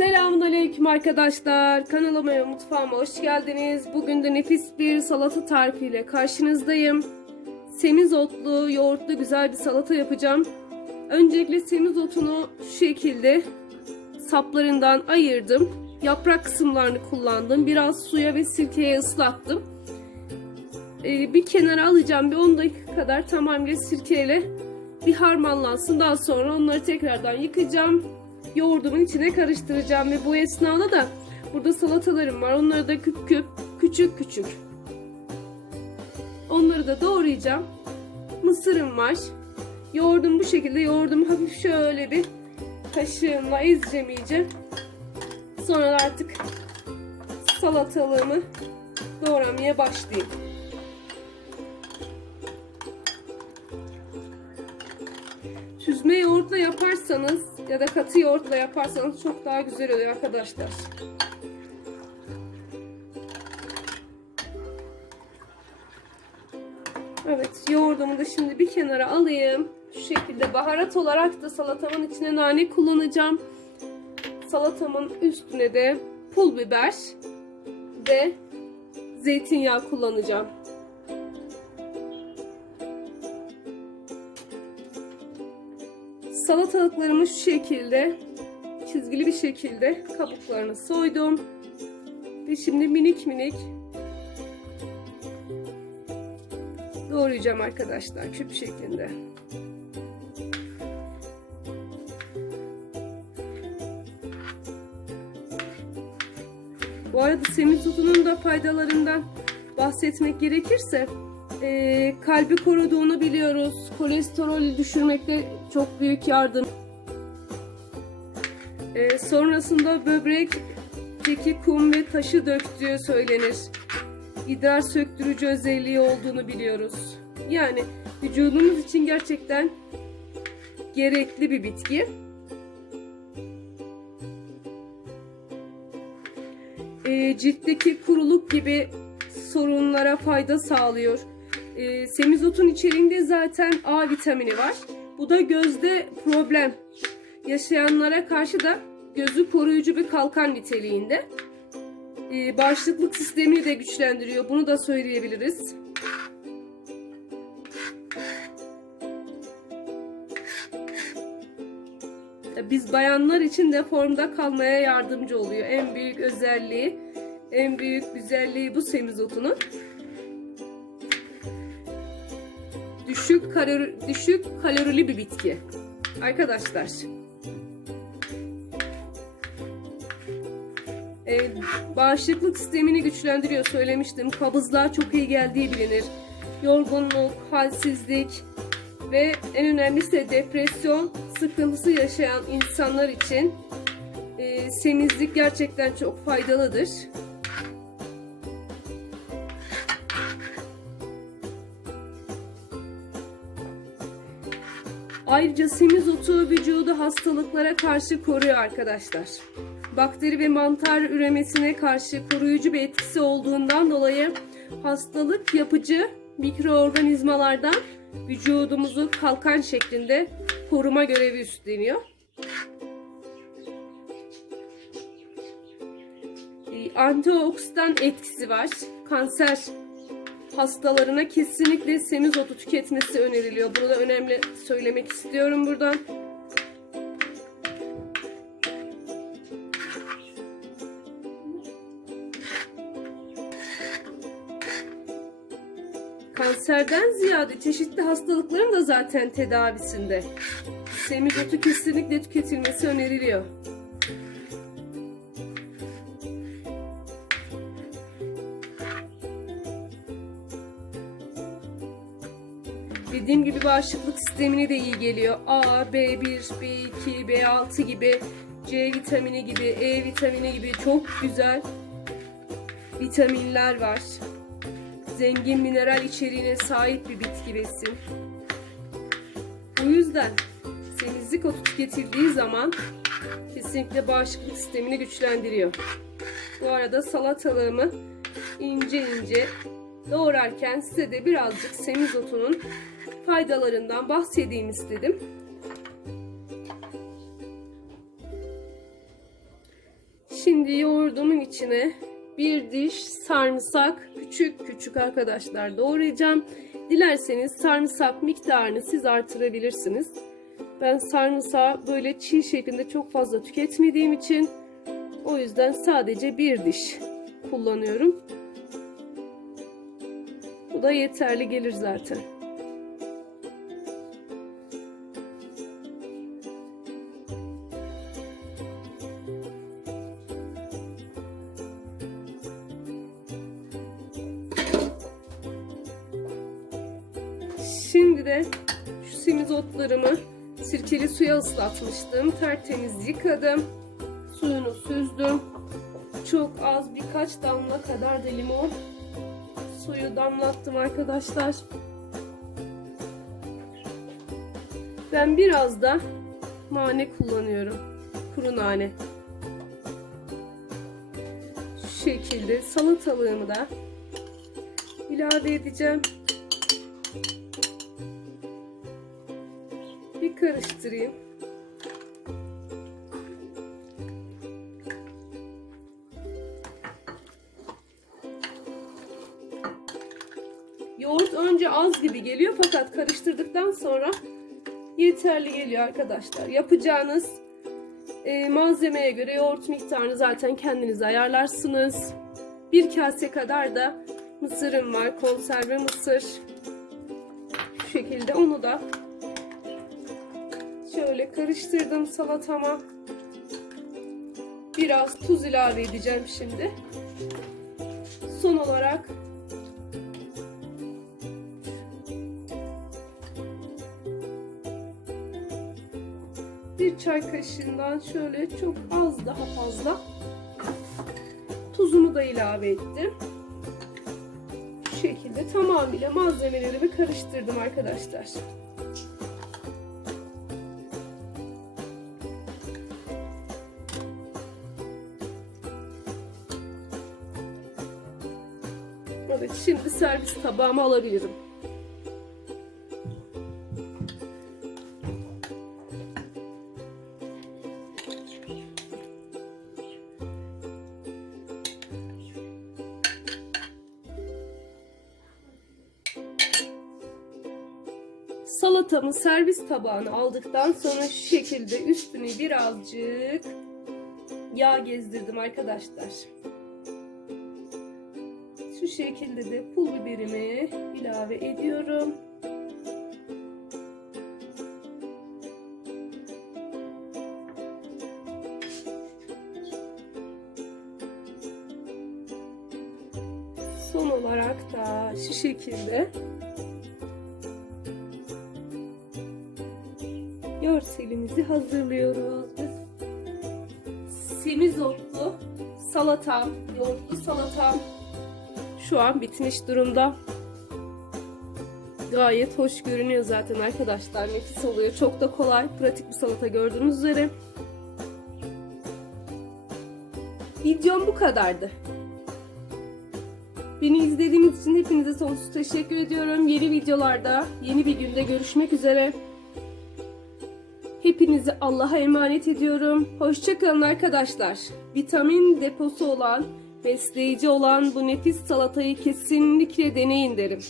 Selamun Aleyküm arkadaşlar. Kanalıma ve mutfağıma hoş geldiniz. Bugün de nefis bir salata tarifiyle karşınızdayım. Semizotlu, yoğurtlu güzel bir salata yapacağım. Öncelikle semizotunu şu şekilde saplarından ayırdım. Yaprak kısımlarını kullandım. Biraz suya ve sirkeye ıslattım. Ee, bir kenara alacağım. Bir 10 dakika kadar tamamıyla sirkeyle bir harmanlansın. Daha sonra onları tekrardan yıkayacağım yoğurdumun içine karıştıracağım ve bu esnada da burada salatalarım var. Onları da küp küp, küçük küçük. Onları da doğrayacağım. Mısırım var. Yoğurdum bu şekilde. Yoğurdumu hafif şöyle bir kaşığımla ezeceğim iyice. Sonra artık salatalığımı doğramaya başlayayım. Süzme yoğurtla yaparsanız ya da katı yoğurtla yaparsanız çok daha güzel oluyor arkadaşlar. Evet yoğurdumu da şimdi bir kenara alayım. Şu şekilde baharat olarak da salatamın içine nane kullanacağım. Salatamın üstüne de pul biber ve zeytinyağı kullanacağım. Salatalıklarımı şu şekilde çizgili bir şekilde kabuklarını soydum. Ve şimdi minik minik doğrayacağım arkadaşlar küp şeklinde. Bu arada semizotunun da faydalarından bahsetmek gerekirse e, kalbi koruduğunu biliyoruz. Kolesterolü düşürmekte çok büyük yardım. E, sonrasında böbrekteki kum ve taşı döktüğü söylenir. İdrar söktürücü özelliği olduğunu biliyoruz. Yani vücudumuz için gerçekten gerekli bir bitki. E, ciltteki kuruluk gibi sorunlara fayda sağlıyor. E, semizotun içeriğinde zaten A vitamini var. Bu da gözde problem yaşayanlara karşı da gözü koruyucu bir kalkan niteliğinde. E, bağışıklık sistemini de güçlendiriyor. Bunu da söyleyebiliriz. Biz bayanlar için de formda kalmaya yardımcı oluyor. En büyük özelliği, en büyük güzelliği bu semizotunun. Düşük kalori, düşük kalorili bir bitki. Arkadaşlar. Ee, bağışıklık sistemini güçlendiriyor söylemiştim. Kabızlığa çok iyi geldiği bilinir. Yorgunluk, halsizlik ve en önemlisi de depresyon sıkıntısı yaşayan insanlar için e, semizlik gerçekten çok faydalıdır. Ayrıca semizotu vücudu hastalıklara karşı koruyor arkadaşlar. Bakteri ve mantar üremesine karşı koruyucu bir etkisi olduğundan dolayı hastalık yapıcı mikroorganizmalardan vücudumuzu kalkan şeklinde koruma görevi üstleniyor. Ee, Antioksidan etkisi var. Kanser hastalarına kesinlikle semizotu tüketmesi öneriliyor. Bunu da önemli söylemek istiyorum buradan. Kanserden ziyade çeşitli hastalıkların da zaten tedavisinde. Semizotu kesinlikle tüketilmesi öneriliyor. Dediğim gibi bağışıklık sistemine de iyi geliyor. A, B1, B2, B6 gibi, C vitamini gibi, E vitamini gibi çok güzel vitaminler var. Zengin mineral içeriğine sahip bir bitki besin. Bu yüzden semizlik otu tüketildiği zaman kesinlikle bağışıklık sistemini güçlendiriyor. Bu arada salatalığımı ince ince doğrarken size de birazcık semizotunun faydalarından bahsedeyim istedim. Şimdi yoğurdumun içine bir diş sarımsak küçük küçük arkadaşlar doğrayacağım. Dilerseniz sarımsak miktarını siz artırabilirsiniz. Ben sarımsağı böyle çiğ şeklinde çok fazla tüketmediğim için o yüzden sadece bir diş kullanıyorum. Bu da yeterli gelir zaten. Şimdi de şu semizotlarımı sirkeli suya ıslatmıştım. Tertemiz yıkadım. Suyunu süzdüm. Çok az birkaç damla kadar da limon suyu damlattım arkadaşlar. Ben biraz da nane kullanıyorum. Kuru nane. Şu şekilde salatalığımı da ilave edeceğim. Karıştırayım. Yoğurt önce az gibi geliyor fakat karıştırdıktan sonra yeterli geliyor arkadaşlar. Yapacağınız e, malzemeye göre yoğurt miktarını zaten kendiniz ayarlarsınız. Bir kase kadar da mısırım var. Konserve mısır. Şu şekilde onu da şöyle karıştırdım salatama. Biraz tuz ilave edeceğim şimdi. Son olarak bir çay kaşığından şöyle çok az daha fazla tuzumu da ilave ettim. Bu şekilde tamamıyla malzemelerimi karıştırdım arkadaşlar. Evet şimdi servis tabağıma alabilirim. Salatamı servis tabağına aldıktan sonra şu şekilde üstüne birazcık yağ gezdirdim arkadaşlar. Şekilde de pul biberimi ilave ediyorum. Son olarak da şu şekilde görselimizi hazırlıyoruz. Semizotlu salatam, yoğurtlu salatam şu an bitmiş durumda. Gayet hoş görünüyor zaten arkadaşlar. Nefis oluyor. Çok da kolay, pratik bir salata gördüğünüz üzere. Videom bu kadardı. Beni izlediğiniz için hepinize sonsuz teşekkür ediyorum. Yeni videolarda, yeni bir günde görüşmek üzere. Hepinizi Allah'a emanet ediyorum. Hoşçakalın arkadaşlar. Vitamin deposu olan, besleyici olan bu nefis salatayı kesinlikle deneyin derim.